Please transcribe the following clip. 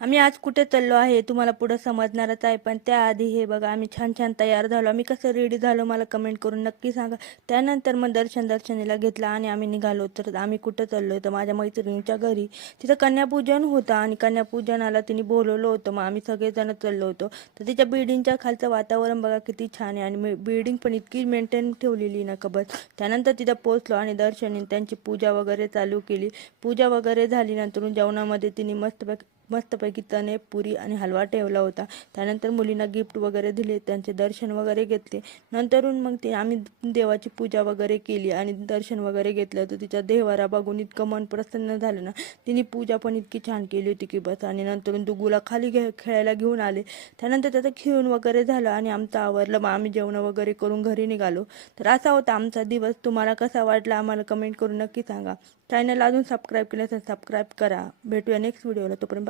आम्ही आज कुठे चाललो आहे हे तुम्हाला पुढे समजणारच आहे, पण त्याआधी हे बघा आम्ही छान छान तयार झालो. आम्ही कसं रेडी झालो मला कमेंट करून नक्की सांगा. त्यानंतर मग दर्शनीला घेतला आणि आम्ही निघालो. तर आम्ही कुठं चाललो तर माझ्या मैत्रिणीच्या घरी. तिथं कन्यापूजन होतं आणि कन्यापूजनाला तिने बोलवलं होतं. मग आम्ही सगळेजण चाललो होतो. तर तिच्या बिल्डिंगच्या खालचं वातावरण बघा किती छान आहे आणि बिल्डिंग पण इतकी मेंटेन ठेवलेली ना बस. त्यानंतर तिथं पोहोचलो आणि दर्शनी त्यांची पूजा वगैरे चालू केली. पूजा वगैरे झाली नंतर जेवणामध्ये तिने मस्तपैकी चणे पुरी आणि हलवा ठेवला होता. त्यानंतर मुलींना गिफ्ट वगैरे दिले, त्यांचे दर्शन वगैरे घेतले. नंतरून मग ते आम्ही देवाची पूजा वगैरे केली आणि दर्शन वगैरे घेतलं. तर तिच्या देवारा बघून इतकं मन प्रसन्न झालं ना. तिने पूजा पण इतकी छान केली होती की बस. आणि नंतरून दुगूला खाली खेळायला घेऊन आले. त्यानंतर त्याचं खेळून वगैरे झालं आणि आमचं आवरलं. मग आम्ही जेवण वगैरे करून घरी निघालो. तर असा होता आमचा दिवस. तुम्हाला कसा वाटला आम्हाला कमेंट करून नक्की सांगा. चॅनल अजून सबस्क्राईब केलं तर सबस्क्राईब करा. भेटूया नेक्स्ट व्हिडिओला. तोपर्यंत